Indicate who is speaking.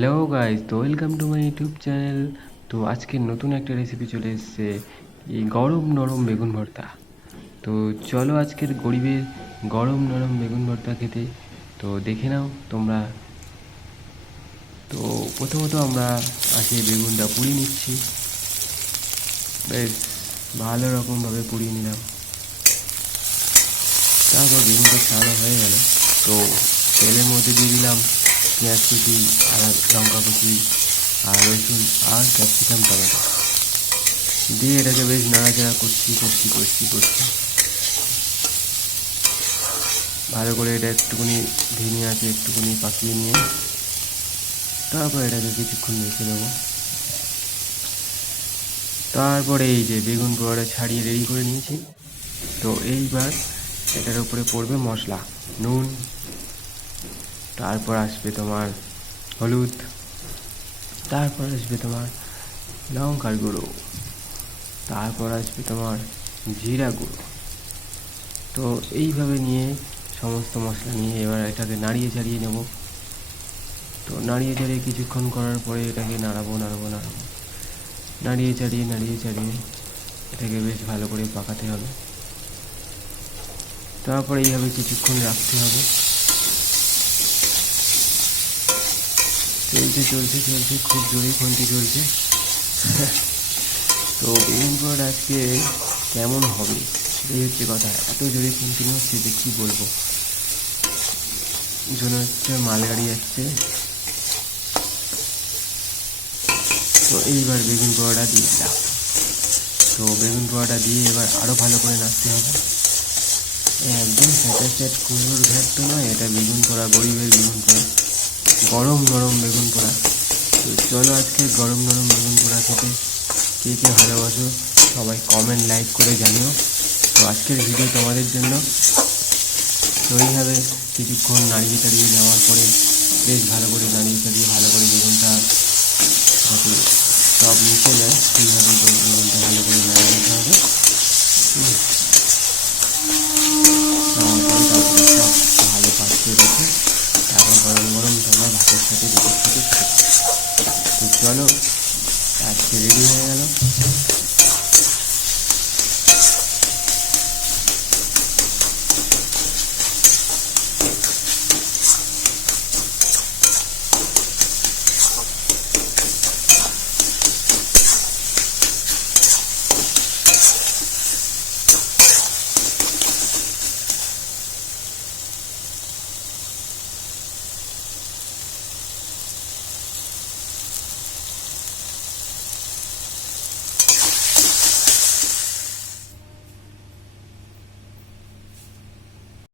Speaker 1: Hello guys তো welcome to my YouTube channel তো আজকে নতুন একটা রেসিপি চলে এসছে, এই গরম নরম বেগুন ভর্তা। তো চলো আজকের গরিবের গরম নরম বেগুন ভর্তা খেতে। তো দেখে নাও তোমরা। তো প্রথমত আমরা আগে বেগুনটা পুড়িয়ে নিচ্ছি। বেশ, ভালো রকমভাবে পুড়িয়ে নিলাম। তারপর বেগুনটা ছাড়ানো হয়ে গেল। তো তেলের মধ্যে দিয়ে দিলাম পেঁয়াজ কুচি আর লঙ্কা কুচি আর রসুন, আর ক্যাপসিকাম, টমেটো। দিয়ে এটাকে বেশ নাড়াচাড়া করছি করছি করছি করছি। ভালো করে এটা একটুখানি ভেঙে আছে, একটুখানি পাকিয়ে নিয়ে তারপর এটাকে কিছুক্ষণ রেখে দেবো। তারপরে এই যে বেগুন পোড়াটা ছাড়িয়ে রেডি করে নিয়েছি। তো এইবার এটার উপরে পড়বে মশলা, নুন তারপর আসবে তোমার হলুদ, তারপর আসবে তোমার লঙ্কার গুঁড়ো, তারপর আসবে তোমার জিরা গুঁড়ো। তো এইভাবে নিয়ে সমস্ত মশলা নিয়ে এবার এটাকে নাড়িয়ে চাড়িয়ে নেব। তো নাড়িয়ে চাড়িয়ে কিছুক্ষণ করার পরে এটাকে নাড়াবো নাড়াবো নাড়াবো। নাড়িয়ে চাড়িয়ে নাড়িয়ে চাড়িয়ে এটাকে বেশ ভালো করে পাকাতে হবে। তারপরে এইভাবে কিছুক্ষণ রাখতে হবে। চলছে চলছে চলছে, খুব জোরে খুন্তি চলছে। তো বেগুন পোড়াটা আজকে কেমন হবে? এই হচ্ছে কথা। এত জোরে খুন্তি হচ্ছে যে কী বলব? জন্য হচ্ছে মালগাড়ি যাচ্ছে তো এইবার বেগুন পোড়াটা দিয়ে দিলাম তো বেগুন পোড়াটা দিয়ে এবার আরও ভালো করে নাচতে হবে। একদম স্যাটাসেট কুমড়োর ঘ্যাট তো নয়, এটা বেগুন পোড়া গরিবের বেগুন পোড়া গরম গরম বেগুন পোড়া। তো চলো আজকে গরম নরম বেগুন পোড়া খেতে। কে কে ভালোবাসো, সবাই কমেন্ট লাইক করে জানিও। তো আজকের ভিডিও তোমাদের জন্য। তো এইভাবে কিছুক্ষণ নাড়িয়ে টাড়িয়ে নেওয়ার পরে বেশ ভালো করে নাড়িয়ে টাড়িয়ে ভালো করে বেগুনটা সব মিশে যায় সেইভাবে তো চলো আজকে রেডি হয়ে গেল।